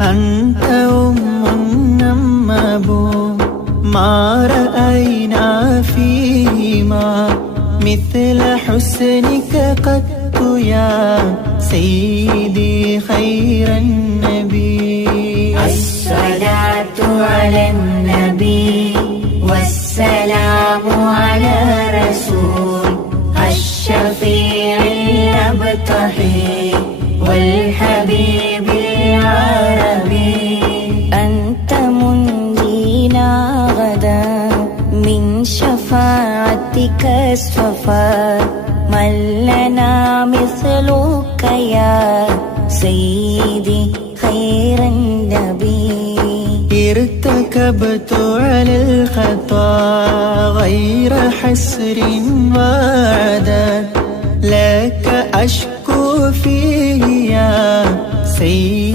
أنت أم أم أبو ما رأينا فيهما مثل حسنك قط يا سيدي خير النبي. الصلاة على النبي والسلام على رسول الشفيع الأبطحي والحبيب من شفاعتك اصطفى من لنا مثلك يا سيدي خير النبي. ارتكبت على الخطا غير حسر وعدد لك أشكو فيه يا سيدي